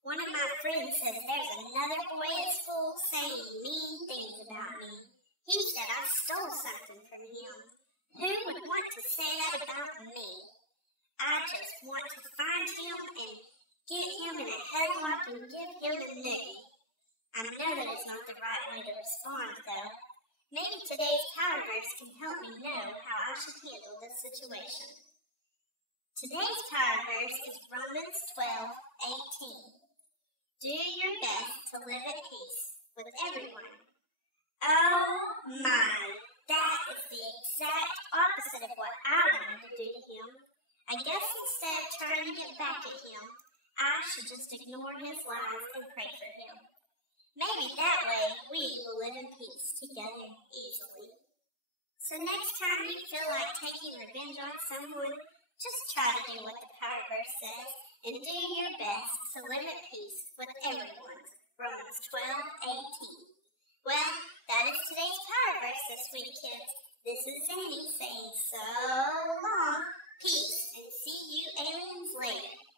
One of my friends says there's another boy at school saying mean things about me. He said I stole something from him. Who would want to say that about me? I just want to find him and get him in a headlock and give him a noogie. I know that it's not the right way to respond, though. Maybe today's Power Verse can help me know how I should handle this situation. Today's Power Verse is Romans 12:18. Do your best to live at peace with everyone. Oh my, that is the exact opposite of what I wanted to do to him. I guess instead of trying to get back at him, I should just ignore his lies and pray for him. Maybe that way we will live in peace together easily. So next time you feel like taking revenge on someone, just try to do what the Power Verse says and do your best to live at peace with everyone. Romans 12:18. Well, that is today's Power Verse this week, kids. This is Annie saying so long, peace, and see you aliens later.